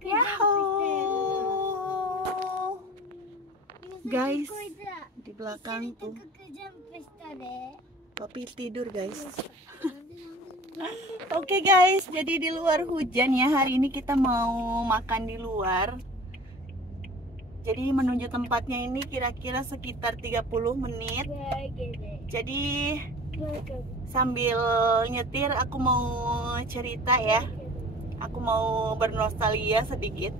Yahoo! Guys, di belakang tuh Papi tidur guys. Oke guys, jadi di luar hujan ya. Hari ini kita mau makan di luar. Jadi menuju tempatnya ini kira-kira sekitar 30 menit. Jadi sambil nyetir aku mau cerita ya. Aku mau bernostalgia sedikit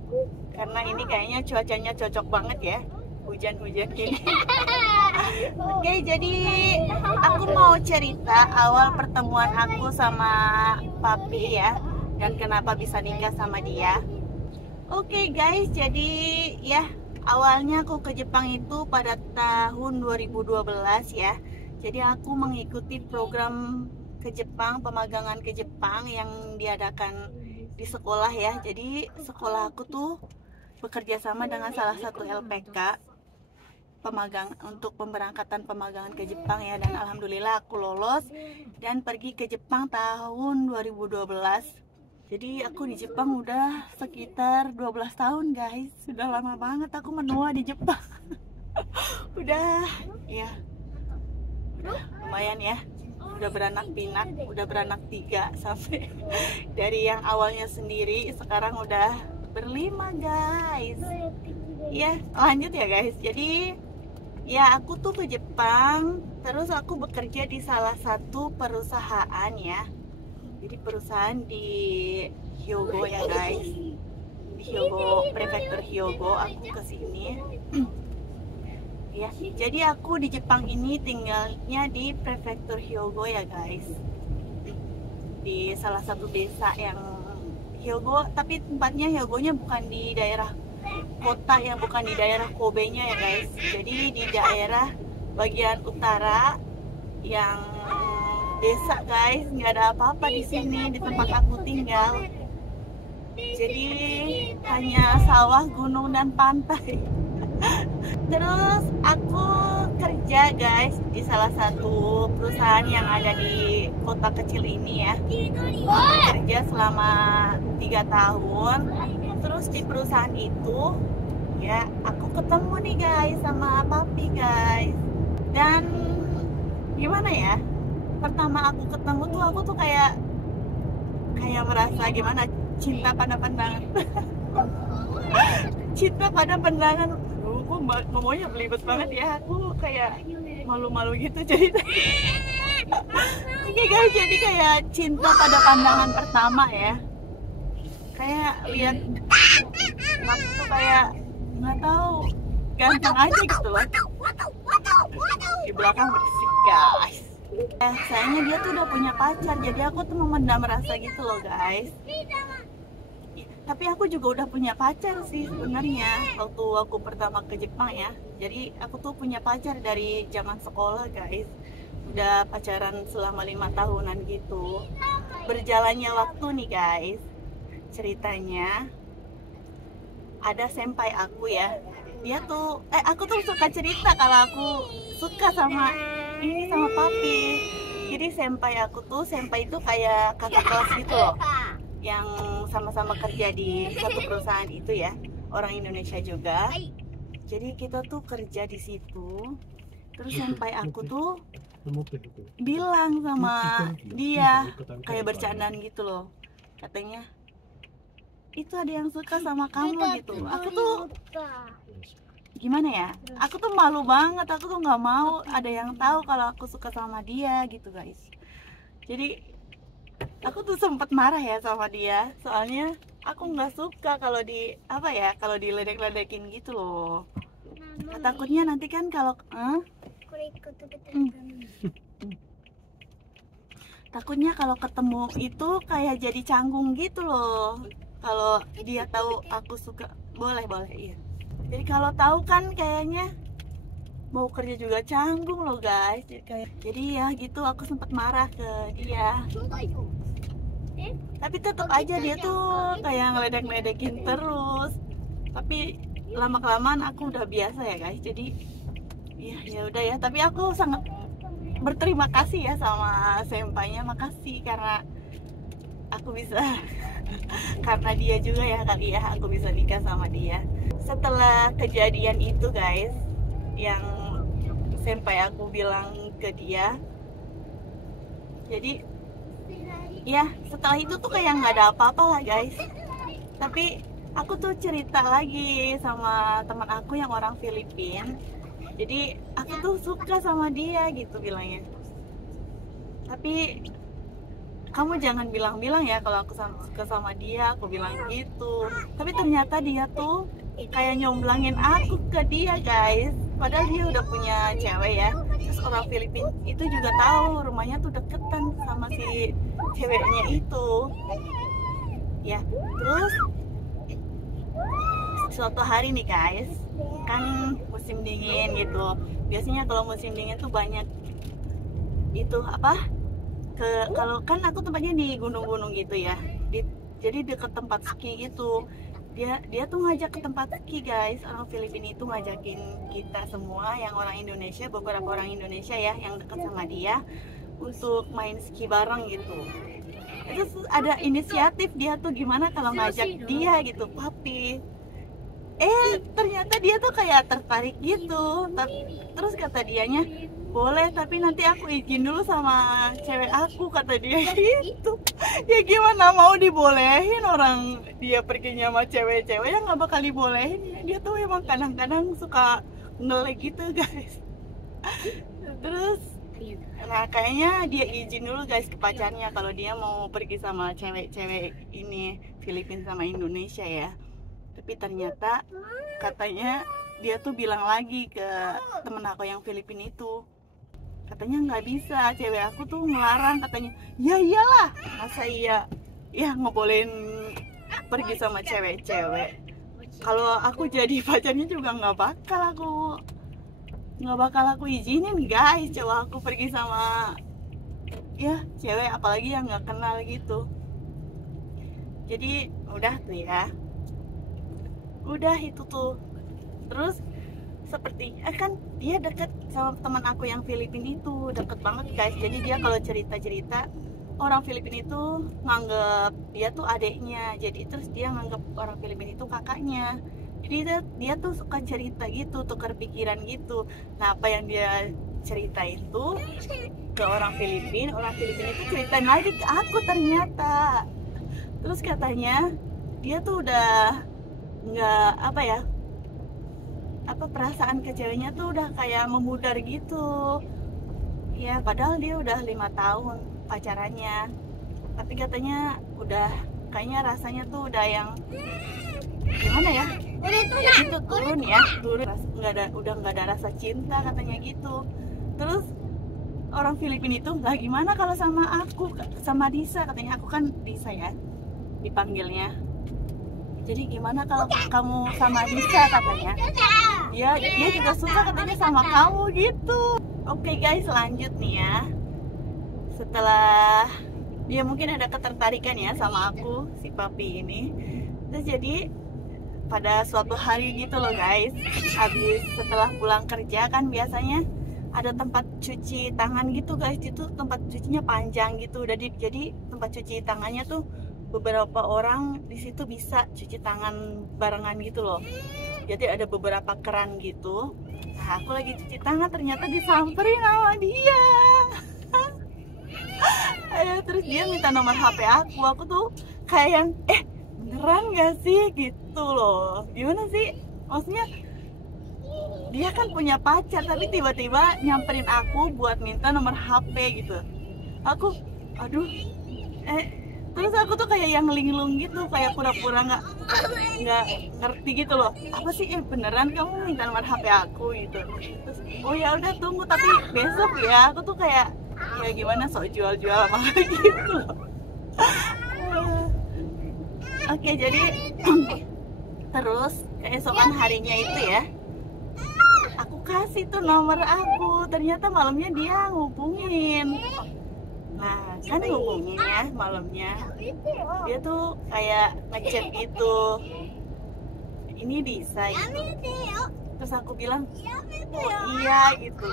karena ini kayaknya cuacanya cocok banget ya, hujan-hujan gini. Oke, jadi aku mau cerita awal pertemuan aku sama Papi ya, dan kenapa bisa nikah sama dia. Oke guys, jadi ya awalnya aku ke Jepang itu pada tahun 2012 ya. Jadi aku mengikuti program ke Jepang, pemagangan ke Jepang yang diadakan di sekolah ya. Jadi sekolah aku tuh bekerja sama dengan salah satu LPK pemagang untuk pemberangkatan pemagangan ke Jepang ya, dan alhamdulillah aku lolos dan pergi ke Jepang tahun 2012. Jadi aku di Jepang udah sekitar 12 tahun guys. Sudah lama banget aku menua di Jepang. Udah ya, udah lumayan ya. Udah beranak pinak, udah beranak 3 sampai dari yang awalnya sendiri sekarang udah berlima guys. Ya lanjut ya guys. Jadi ya aku tuh ke Jepang, terus aku bekerja di salah satu perusahaan ya. Jadi perusahaan di Hyogo ya guys, di Hyogo, prefektur Hyogo. Aku kesini ya, jadi aku di Jepang ini tinggalnya di prefektur Hyogo ya guys, di salah satu desa yang Hyogo, tapi tempatnya Hyogonya bukan di daerah kota ya, bukan di daerah Kobe-nya ya guys. Jadi di daerah bagian utara yang desa guys, nggak ada apa-apa di sini di tempat aku tinggal. Jadi hanya sawah, gunung dan pantai. Terus aku kerja guys di salah satu perusahaan yang ada di kota kecil ini ya. Aku kerja selama 3 tahun. Terus di perusahaan itu ya aku ketemu nih guys sama Papi guys. Dan gimana ya, pertama aku ketemu tuh aku tuh kayak merasa gimana, cinta pada pandangan. Cinta pada pandangan. Aku ngomongnya belibet banget ya, aku kayak malu-malu gitu jadi. Oke guys, jadi kayak cinta pada pandangan pertama ya. Kayak lihat aku tuh kayak nggak tahu, ganteng aja gitu loh. Di belakang berisik guys. Sayangnya dia tuh udah punya pacar, jadi aku tuh memendam rasa gitu loh guys. Tapi aku juga udah punya pacar sih sebenarnya waktu aku pertama ke Jepang ya. Jadi aku tuh punya pacar dari zaman sekolah guys. Udah pacaran selama 5 tahunan gitu. Berjalannya waktu nih guys, ceritanya ada senpai aku ya. Dia tuh aku tuh suka cerita kalau aku suka sama ini, sama Papi. Jadi senpai aku tuh, senpai itu kayak kakak kelas gitu loh, yang sama-sama kerja di satu perusahaan itu ya, orang Indonesia juga. Jadi kita tuh kerja di situ. Terus senpai aku tuh bilang sama dia kayak bercandaan gitu loh, katanya itu ada yang suka sama kamu gitu. Aku tuh gimana ya, aku tuh malu banget, aku tuh nggak mau ada yang tahu kalau aku suka sama dia gitu guys. Jadi aku tuh sempat marah ya sama dia, soalnya aku nggak suka kalau kalau diledek-ledekin gitu loh. Takutnya nanti kan kalau takutnya kalau ketemu itu kayak jadi canggung gitu loh. Kalau dia tahu aku suka, boleh iya. Jadi kalau tahu kan kayaknya mau kerja juga canggung loh guys. Jadi ya gitu, aku sempat marah ke dia. Tapi tetap aja dia tuh kayak ngeledek-ledekin terus. Tapi lama-kelamaan aku udah biasa ya guys. Jadi ya udah ya. Tapi aku sangat berterima kasih ya sama senpainya. Makasih karena aku bisa Karena dia juga ya kali ya aku bisa nikah sama dia. Setelah kejadian itu guys, yang sampai aku bilang ke dia, jadi ya setelah itu tuh kayak nggak ada apa-apa lah guys. Tapi aku tuh cerita lagi sama teman aku yang orang Filipina. Jadi aku tuh suka sama dia gitu bilangnya. Tapi kamu jangan bilang-bilang ya kalau aku suka sama dia, aku bilang gitu. Tapi ternyata dia tuh kayak nyomblangin aku ke dia guys. Padahal dia udah punya cewek ya. Terus orang Filipina itu juga tahu rumahnya tuh deketan sama si ceweknya itu. Ya, terus suatu hari nih guys, kan musim dingin gitu. Biasanya kalau musim dingin tuh banyak itu apa? Kalau kan aku tempatnya di gunung-gunung gitu ya, jadi deket tempat ski gitu. Dia tuh ngajak ke tempat ski guys. Orang Filipina itu ngajakin kita semua yang orang Indonesia, beberapa orang Indonesia ya yang deket sama dia, untuk main ski bareng gitu. Itu ada inisiatif dia tuh, gimana kalau ngajak dia gitu, papi. Ternyata dia tuh kayak tertarik gitu. Terus kata dianya, boleh tapi nanti aku izin dulu sama cewek aku, kata dia gitu. Ya gimana mau dibolehin, orang dia perginya sama cewek-cewek yang nggak bakal dibolehin. Dia tuh emang kadang-kadang suka ngelek gitu guys. Terus nah kayaknya dia izin dulu guys ke pacarnya kalau dia mau pergi sama cewek-cewek ini, Filipina sama Indonesia ya. Tapi ternyata katanya dia tuh bilang lagi ke temen aku yang Filipina itu, katanya nggak bisa, cewek aku tuh melarang katanya. Ya iyalah, masa iya ya ngebolehin pergi sama cewek-cewek. Kalau aku jadi pacarnya juga nggak bakal aku izinin guys cowok aku pergi sama ya cewek, apalagi yang nggak kenal gitu. Jadi udah tuh ya, udah itu tuh. Terus seperti kan dia deket sama teman aku yang Filipina itu, deket banget guys. Jadi dia kalau cerita-cerita, orang Filipina itu nganggep dia tuh adeknya, jadi terus dia nganggep orang Filipina itu kakaknya. Jadi dia tuh suka cerita gitu, tukar pikiran gitu. Nah apa yang dia cerita itu ke orang Filipina itu ceritain lagi ke aku ternyata. Terus katanya dia tuh udah nggak perasaan ke ceweknya tuh udah kayak memudar gitu ya, padahal dia udah 5 tahun pacarannya. Tapi katanya udah kayaknya rasanya tuh udah yang gimana ya, ya itu turun udah nggak ada rasa cinta katanya gitu. Terus orang Filipina itu, lah gimana kalau sama aku, sama Disa, katanya aku kan Disa ya dipanggilnya. Jadi gimana kalau kamu sama Disa, katanya. Dia juga suka katanya sama kamu gitu. Oke guys, lanjut nih ya. Setelah dia mungkin ada ketertarikan ya sama aku, si papi ini. Terus jadi pada suatu hari gitu loh guys, habis setelah pulang kerja kan biasanya ada tempat cuci tangan gitu guys. Itu tempat cucinya panjang gitu. Jadi tempat cuci tangannya tuh beberapa orang di situ bisa cuci tangan barengan gitu loh. Jadi ada beberapa keran gitu. Nah aku lagi cuci tangan, ternyata disamperin sama dia. Terus dia minta nomor HP aku. Aku tuh kayak yang beneran gak sih gitu loh. Gimana sih, maksudnya dia kan punya pacar tapi tiba-tiba nyamperin aku buat minta nomor HP gitu. Aku aduh, terus aku tuh kayak yang linglung gitu, kayak pura-pura nggak ngerti gitu loh. Apa sih, beneran kamu minta nomor HP aku gitu. Terus oh ya udah tunggu tapi besok ya. Aku tuh kayak ya gimana, sok jual-jual mahal gitu loh. Oke, jadi terus keesokan harinya itu ya, aku kasih tuh nomor aku. Ternyata malamnya dia ngubungin. Nah kan ngubungin ya malamnya, dia tuh kayak ngechat gitu, ini Disa gitu. Terus aku bilang oh iya gitu.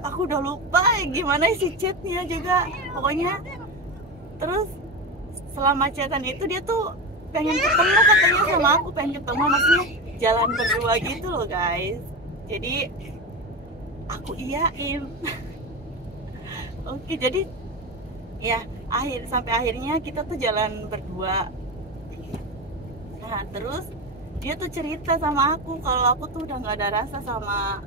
Aku udah lupa gimana isi chatnya juga pokoknya. Terus selama chatan itu dia tuh pengen ketemu katanya sama aku, pengen ketemu, maksudnya jalan berdua gitu loh guys. Jadi aku iyain. Oke, jadi ya sampai akhirnya kita tuh jalan berdua. Nah terus dia tuh cerita sama aku kalau aku tuh udah nggak ada rasa sama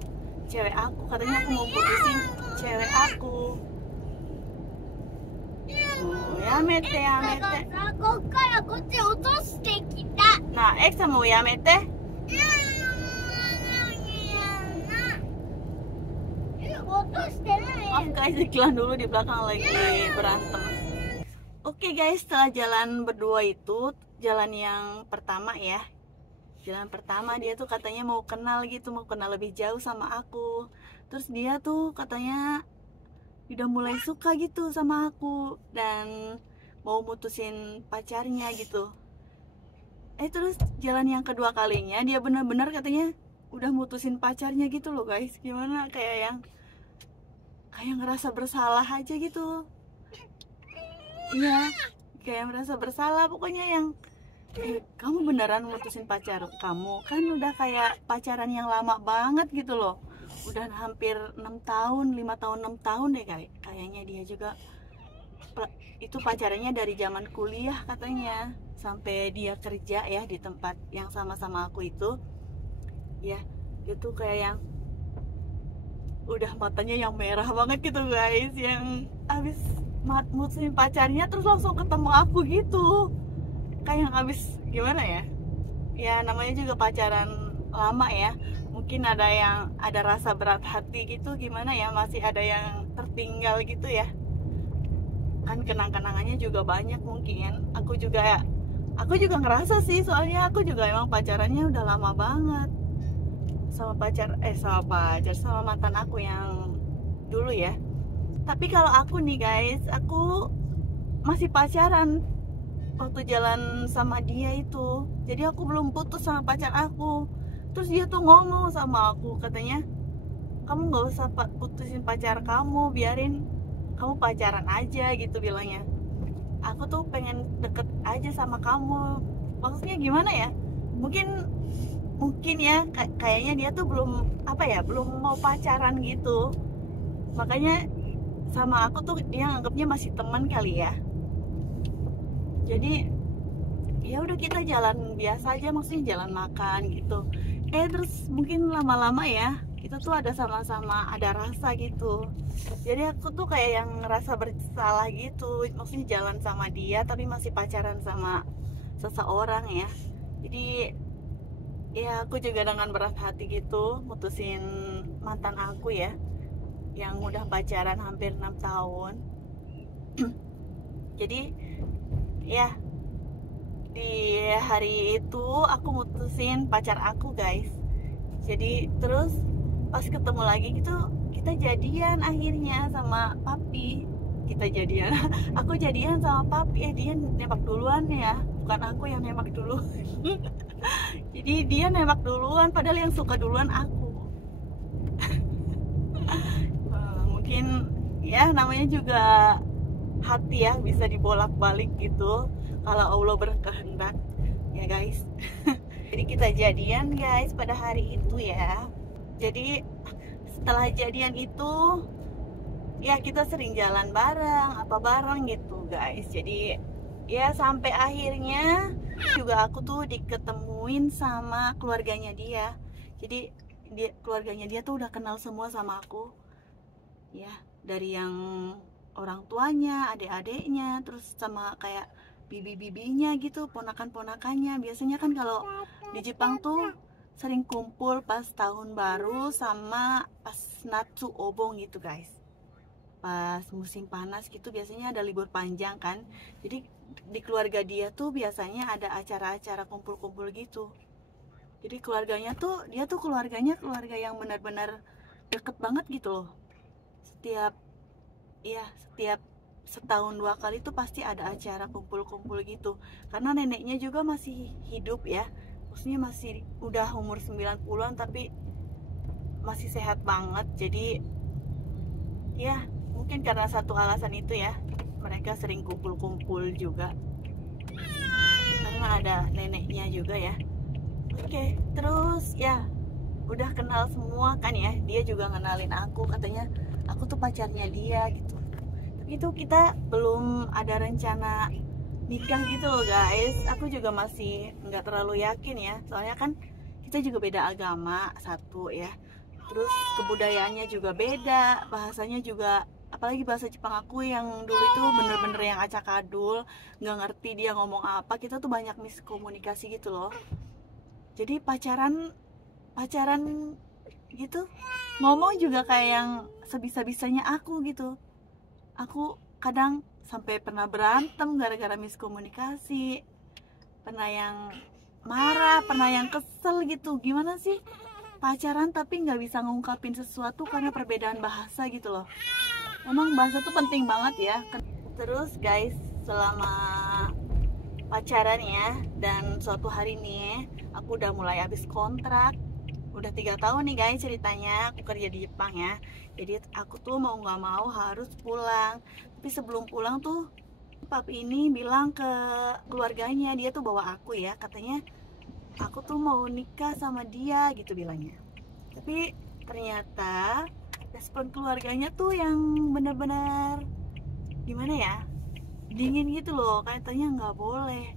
cewek aku, katanya aku mau putusin cewek aku. Ya mete. Nah, Eksa mau ya mete. Maaf guys, iklan dulu di belakang lagi berantem. Oke guys, setelah jalan berdua itu, jalan yang pertama ya. Jalan pertama dia tuh katanya mau kenal gitu, mau kenal lebih jauh sama aku. Terus dia tuh katanya udah mulai suka gitu sama aku dan mau mutusin pacarnya gitu. Terus jalan yang kedua kalinya dia bener-bener katanya udah mutusin pacarnya gitu loh guys. Gimana, kayak ngerasa bersalah aja gitu. Iya, kayak merasa bersalah pokoknya, yang kamu beneran mutusin pacar kamu? Kan udah kayak pacaran yang lama banget gitu loh. Udah hampir 6 tahun, 5 tahun, 6 tahun deh kayaknya dia juga. Itu pacarannya dari zaman kuliah katanya, sampai dia kerja ya di tempat yang sama-sama aku itu. Ya, itu kayak yang udah matanya yang merah banget gitu guys, yang abis mutusin pacarnya terus langsung ketemu aku gitu. Kayak yang abis gimana ya, ya namanya juga pacaran lama ya, mungkin ada rasa berat hati gitu, gimana ya, masih ada yang tertinggal gitu ya kan, kenang-kenangannya juga banyak mungkin. Aku juga ngerasa sih, soalnya aku juga emang pacarannya udah lama banget sama mantan aku yang dulu ya. Tapi kalau aku nih guys, aku masih pacaran waktu jalan sama dia itu. Jadi aku belum putus sama pacar aku. Terus dia tuh ngomong sama aku, katanya kamu nggak usah putusin pacar kamu, biarin kamu pacaran aja gitu bilangnya. Aku tuh pengen deket aja sama kamu. Maksudnya gimana ya, mungkin ya kayaknya dia tuh belum mau pacaran gitu, makanya sama aku tuh dia anggapnya masih teman kali ya. Jadi ya udah, kita jalan biasa aja, maksudnya jalan makan gitu. Terus mungkin lama-lama ya kita tuh ada sama-sama ada rasa gitu. Jadi aku tuh kayak yang ngerasa bersalah gitu, maksudnya jalan sama dia tapi masih pacaran sama seseorang ya. Jadi ya aku juga dengan berat hati gitu mutusin mantan aku ya, yang udah pacaran hampir 6 tahun. Jadi ya di hari itu aku mutusin pacar aku guys. Jadi terus pas ketemu lagi gitu, kita jadian akhirnya sama papi. Aku jadian sama papi. Dia nembak duluan ya, bukan aku yang nembak dulu. Jadi dia nembak duluan, padahal yang suka duluan aku. Mungkin ya namanya juga hati ya, bisa dibolak-balik gitu kalau Allah berkehendak ya guys. Jadi kita jadian guys pada hari itu ya. Jadi setelah jadian itu ya kita sering jalan bareng gitu guys. Jadi ya sampai akhirnya juga aku tuh diketemuin sama keluarganya dia. Jadi keluarganya dia tuh udah kenal semua sama aku ya, dari yang orang tuanya, adik-adiknya, terus sama kayak bibi-bibinya gitu, ponakan-ponakannya. Biasanya kan kalau di Jepang tuh sering kumpul pas tahun baru sama pas Natsu Obon gitu guys. Pas musim panas gitu biasanya ada libur panjang kan. Jadi di keluarga dia tuh biasanya ada acara-acara kumpul-kumpul gitu. Jadi keluarganya tuh, dia tuh keluarga yang benar-benar deket banget gitu loh. Setiap setahun 2 kali tuh pasti ada acara kumpul-kumpul gitu. Karena neneknya juga masih hidup ya, maksudnya masih udah umur 90-an tapi masih sehat banget. Jadi ya mungkin karena satu alasan itu ya, mereka sering kumpul-kumpul juga. karena ada neneknya juga ya. Oke, terus ya udah kenal semua kan ya, dia juga ngenalin aku, katanya aku tuh pacarnya dia gitu. Tapi itu kita belum ada rencana nikah gitu loh guys. Aku juga masih nggak terlalu yakin ya, soalnya kan kita juga beda agama satu ya, terus kebudayaannya juga beda, bahasanya juga, apalagi bahasa Jepang aku yang dulu itu bener-bener yang acak-adul, nggak ngerti dia ngomong apa, kita tuh banyak miskomunikasi gitu loh. Jadi pacaran gitu ngomong juga kayak yang sebisa-bisanya aku gitu. Aku kadang sampai pernah berantem gara-gara miskomunikasi, pernah yang marah, pernah yang kesel gitu. Gimana sih pacaran tapi nggak bisa ngungkapin sesuatu karena perbedaan bahasa gitu loh. Emang bahasa tuh penting banget ya. Terus guys, selama pacaran ya, dan suatu hari nih aku udah mulai habis kontrak, udah 3 tahun nih guys ceritanya aku kerja di Jepang ya. Jadi aku tuh mau nggak mau harus pulang, tapi sebelum pulang tuh papi ini bilang ke keluarganya, dia tuh bawa aku ya, katanya aku tuh mau nikah sama dia gitu bilangnya. Tapi ternyata respon keluarganya tuh yang bener-bener gimana ya, dingin gitu loh, katanya nggak boleh,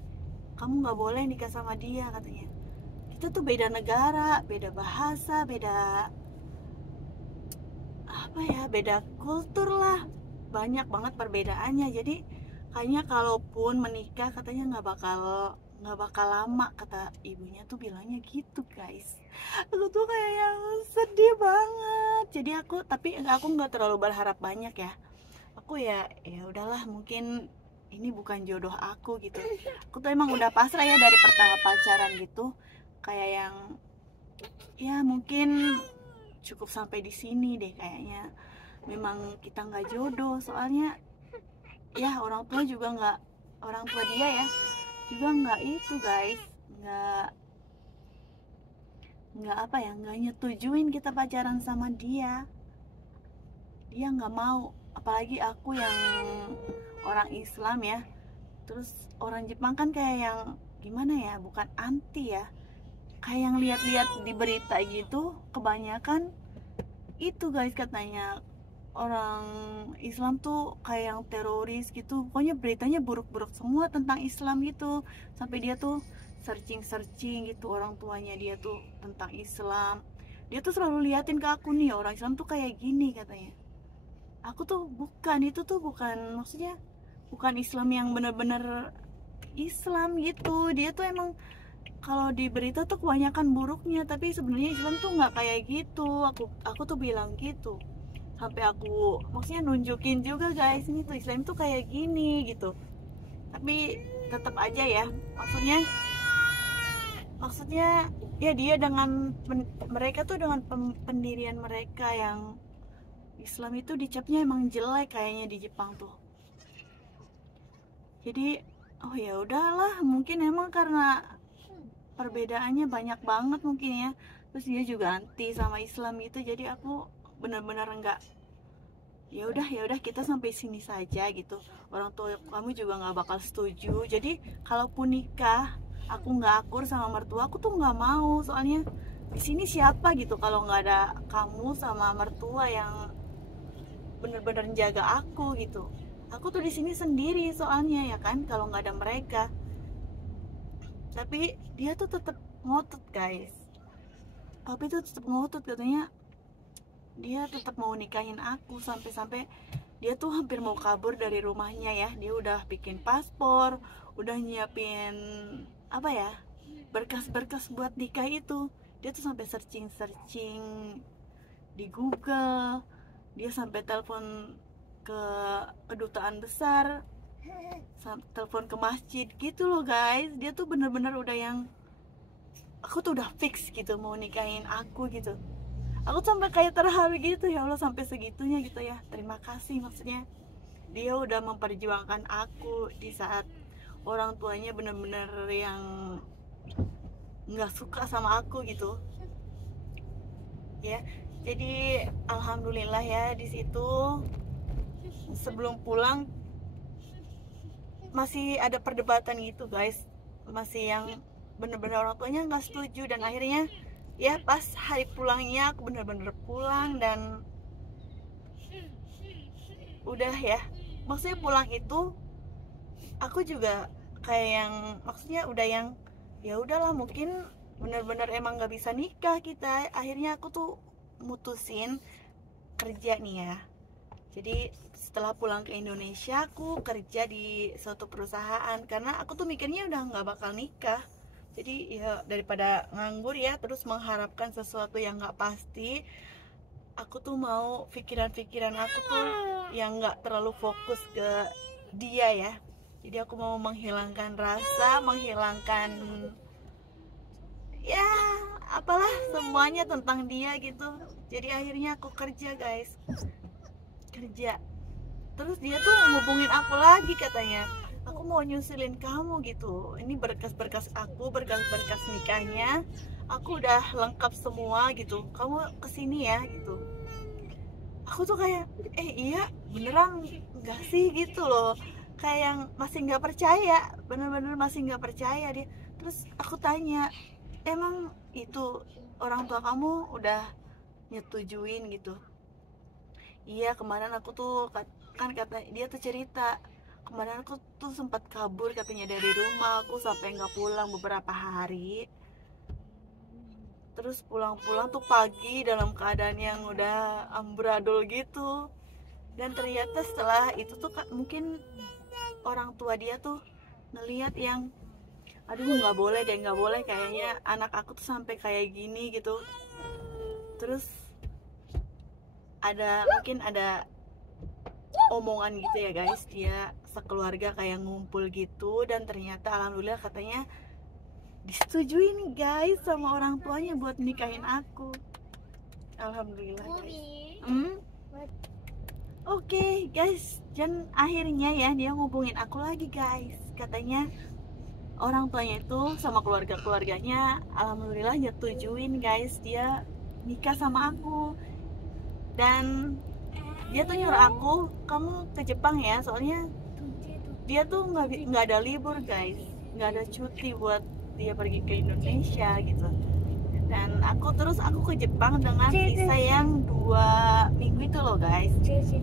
kamu nggak boleh nikah sama dia katanya. Kita tuh beda negara, beda bahasa, beda apa ya, beda kultur lah, banyak banget perbedaannya. Jadi kayaknya kalaupun menikah katanya nggak bakal lama, kata ibunya tuh bilangnya gitu guys. Aku tuh kayak yang sedih banget. Jadi aku nggak terlalu berharap banyak ya. Aku ya udahlah, mungkin ini bukan jodoh aku gitu. Aku tuh emang udah pasrah ya dari pertama pacaran gitu, kayak yang ya mungkin cukup sampai di sini deh kayaknya. Memang kita nggak jodoh, soalnya ya orang tua dia ya juga nggak itu guys, nggak apa ya, nggak nyetujuin kita pacaran sama dia. Dia nggak mau, apalagi aku yang orang Islam ya, terus orang Jepang kan kayak yang gimana ya, bukan anti ya, kayak yang lihat-lihat di berita gitu, kebanyakan itu guys, katanya orang Islam tuh kayak yang teroris gitu. Pokoknya beritanya buruk-buruk semua tentang Islam gitu, sampai dia tuh searching gitu orang tuanya dia tuh tentang Islam. Dia tuh selalu liatin ke aku nih, orang Islam tuh kayak gini katanya. Aku tuh itu tuh bukan, maksudnya bukan Islam yang bener-bener Islam gitu. Dia tuh emang kalau di berita tuh kebanyakan buruknya, tapi sebenarnya Islam tuh nggak kayak gitu. Aku tuh bilang gitu, sampai aku maksudnya nunjukin juga guys, ini tuh Islam tuh kayak gini gitu. Tapi tetap aja ya, maksudnya ya dia dengan mereka tuh dengan pendirian mereka yang Islam itu dicapnya emang jelek kayaknya di Jepang tuh. Jadi oh ya udahlah, mungkin emang karena perbedaannya banyak banget mungkin ya, terus dia juga anti sama Islam gitu. Jadi aku benar-benar enggak, ya udah kita sampai sini saja gitu. Orang tua kamu juga nggak bakal setuju, jadi kalaupun nikah aku nggak akur sama mertua aku tuh nggak mau. Soalnya di sini siapa gitu kalau nggak ada kamu sama mertua yang bener-bener jaga aku gitu. Aku tuh di sini sendiri soalnya ya kan, kalau nggak ada mereka. Tapi dia tuh tetap ngotot guys, papi tuh tetap ngotot, katanya dia tetap mau nikahin aku. Sampai dia tuh hampir mau kabur dari rumahnya ya. Dia udah bikin paspor, udah nyiapin apa ya, berkas-berkas buat nikah itu. Dia tuh sampai searching di Google, dia sampai telepon ke kedutaan besar, telepon ke masjid gitu loh guys. Dia tuh bener-bener udah yang, aku tuh udah fix gitu mau nikahin aku gitu. Aku sampai kayak terharu gitu, ya Allah sampai segitunya gitu ya. Terima kasih, maksudnya dia udah memperjuangkan aku di saat orang tuanya bener-bener yang nggak suka sama aku gitu ya. Jadi alhamdulillah ya, di situ sebelum pulang masih ada perdebatan gitu guys. yang bener-bener orang tuanya nggak setuju. Dan akhirnya ya pas hari pulangnya aku bener-bener pulang, dan udah ya, maksudnya pulang itu aku juga kayak yang maksudnya udah yang ya udahlah, mungkin bener-bener emang nggak bisa nikah kita. Akhirnya aku tuh mutusin kerja nih ya. Jadi setelah pulang ke Indonesia aku kerja di suatu perusahaan, karena aku tuh mikirnya udah nggak bakal nikah. Jadi ya daripada nganggur ya terus mengharapkan sesuatu yang nggak pasti, aku tuh mau pikiran-pikiran aku tuh yang nggak terlalu fokus ke dia ya. Jadi aku mau menghilangkan rasa, menghilangkan ya apalah semuanya tentang dia gitu. Jadi akhirnya aku kerja guys, kerja. Terus dia tuh ngubungin aku lagi, katanya aku mau nyusulin kamu gitu. Ini berkas-berkas aku, berkas-berkas nikahnya aku udah lengkap semua gitu, kamu kesini ya gitu. Aku tuh kayak iya beneran nggak sih gitu loh, kayak yang masih nggak percaya, bener-bener masih nggak percaya dia. Terus aku tanya, emang itu orang tua kamu udah nyetujuin gitu? Iya, kemarin aku tuh kan kata dia tuh cerita, kemarin aku tuh sempat kabur katanya dari rumah, aku sampai nggak pulang beberapa hari. Terus pulang-pulang tuh pagi dalam keadaan yang udah amburadul gitu. Dan ternyata setelah itu tuh mungkin orang tua dia tuh ngelihat yang aduh nggak boleh deh, nggak boleh kayaknya anak aku tuh sampai kayak gini gitu. Terus mungkin ada omongan gitu ya guys, dia sekeluarga kayak ngumpul gitu, dan ternyata alhamdulillah katanya disetujui nih guys sama orang tuanya buat nikahin aku. Alhamdulillah guys. Oke, guys, dan akhirnya ya dia ngubungin aku lagi guys. Katanya orang tuanya itu sama keluarganya alhamdulillah nyetujuin guys dia nikah sama aku. Dan dia tuh nyuruh aku, kamu ke Jepang ya, soalnya dia tuh nggak ada libur guys, nggak ada cuti buat dia pergi ke Indonesia gitu. Dan aku ke Jepang dengan visa yang 2 minggu itu loh guys.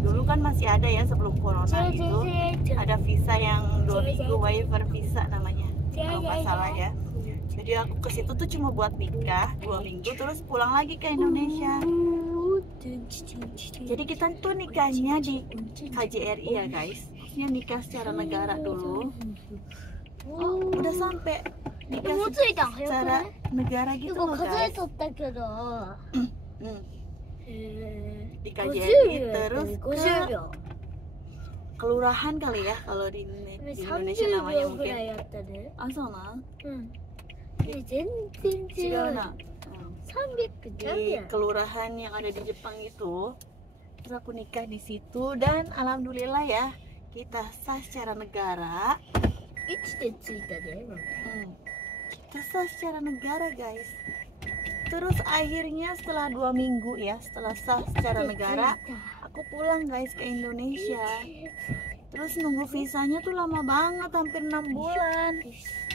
Dulu kan masih ada ya sebelum corona itu, ada visa yang 2 minggu, waiver visa namanya kalau nggak salah ya. Jadi aku ke situ tuh cuma buat nikah 2 minggu terus pulang lagi ke Indonesia. Jadi kita tuh nikahnya di KJRI ya guys, maksudnya nikah secara negara dulu. Oh, udah sampai nikah secara negara gitu loh guys. Di KJRI terus ke kelurahan kali ya kalau di Indonesia namanya mungkin. Asana. Di kelurahan yang ada di Jepang itu. Terus aku nikah di situ dan alhamdulillah ya kita sah secara negara. Kita sah secara negara guys. Terus akhirnya setelah 2 minggu ya, setelah sah secara negara, aku pulang guys ke Indonesia. Terus nunggu visanya tuh lama banget, hampir 6 bulan.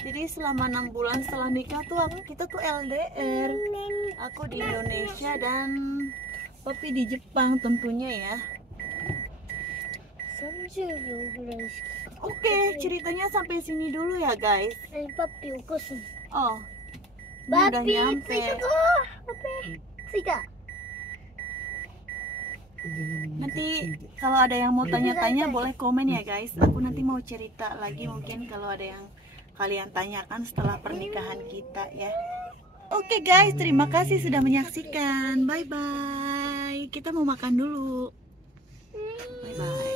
Jadi selama 6 bulan setelah nikah tuh kita tuh LDR. Aku di Indonesia dan Papi di Jepang tentunya ya. Oke, ceritanya sampai sini dulu ya guys. Oh, udah nyampe. Nanti kalau ada yang mau tanya-tanya boleh komen ya guys. Aku nanti mau cerita lagi mungkin kalau ada yang kalian tanyakan setelah pernikahan kita ya. Oke guys, terima kasih sudah menyaksikan. Bye bye. Kita mau makan dulu. Bye bye.